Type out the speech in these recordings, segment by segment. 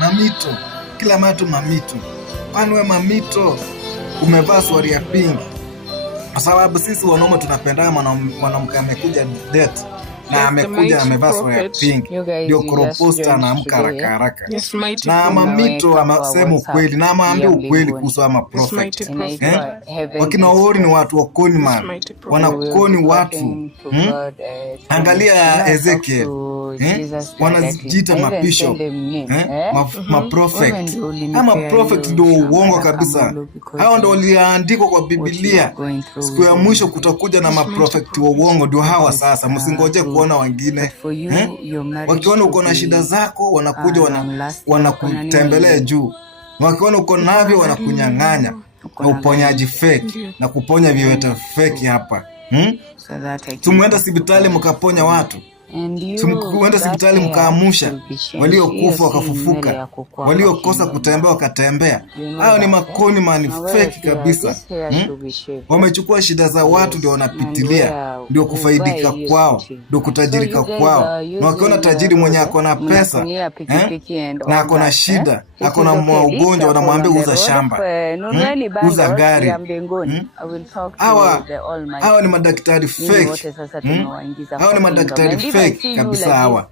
Mamito, kila matu mamito. Kwani we mamito umevaa suruali ya pink? Kwa sababu sisi wanaume tunapenda mwanamke amekuja date na amekuja amevaa suruali ya pink, ndio kroposta na amka haraka haraka. Na mamito amasema ukweli na amaambia ukweli kuhusu ama prophet. Wakina Ori ni watu wakoni man, wanakoni watu. Angalia Ezekiel, wanajiita mabishop, maprophet. Ama prophet ndio uongo kabisa. Hao ndio waliandikwa kwa Biblia. Siku ya mwisho kutakuja na maprophet wa uongo, ndio hawa sasa. Msingoje kuona wengine. Wakiona uko na shida zako wanakuja wanakutembelea juu. Wakiona uko navyo wanakunyang'anya na uponyaji fake na kuponya viwete fake hapa. Tumuenda hospitali mkaponya watu. Tumuenda hospitali mkaamusha waliokufa wakafufuka, waliokosa kutembea wakatembea. Hao ni makoni man fake kabisa. Wamechukua shida za watu ndio wanapitilia, ndio kufaidika kwao, ndio kutajirika kwao. Na wakiona tajiri mwenye ako na pesa na ako na shida, ako na ugonjwa, wanamwambia uza shamba, uza gari. Hawa ni madaktari fake. Hawa ni madaktari fake kabisa hawa.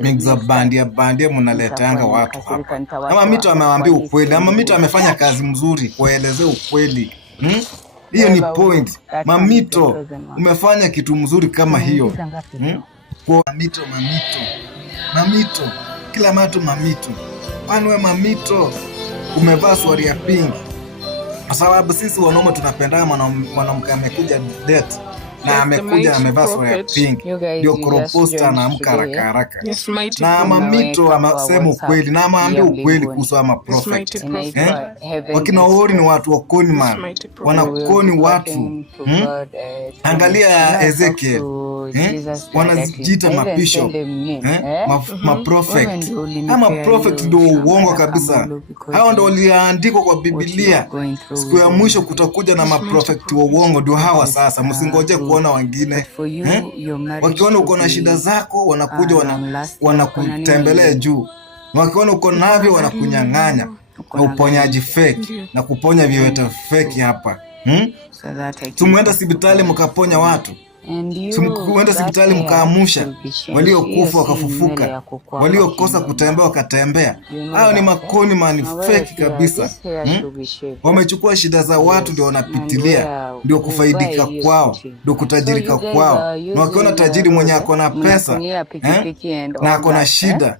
Migza bandia mnaletanga watu hapa. Ama mito amewaambia ukweli, ama mito amefanya kazi mzuri kuelezea ukweli. Hiyo ni point. Mamito umefanya kitu mzuri kama hiyo. Kwa mamito, kila matu mamito. Kwani we mamito umevaa suruali ya pink? Kwa sababu sisi wanaume tunapenda mwanamke amekuja date na amekuja amevaa suruali ya pink, ndio kroposta na amka haraka haraka. Na mamito amasema ukweli na amaambia ukweli kuhusu ama prophet. Wakina Ori ni watu wakoni man, wanakoni watu. Angalia Ezekiel, wanajiita mabishop, maprophet. Ama prophet ndio uongo kabisa. Hao ndio waliandikwa kwa Biblia. Siku ya mwisho kutakuja na maprophet wa uongo, ndio hawa sasa. Msingoje kuona wengine. Wakiona uko na shida zako wanakuja wanakutembelea juu. Wakiona uko navyo wanakunyang'anya na uponyaji fake na kuponya viwete fake hapa. Tumuenda hospitali mkaponya watu. Tumuenda hospitali mkaamusha waliokufa wakafufuka, waliokosa kutembea wakatembea. Hao ni makoni man fake kabisa. Wamechukua shida za watu ndio wanapitilia, ndio kufaidika kwao, ndio kutajirika kwao. Na wakiona tajiri mwenye ako na pesa na ako na shida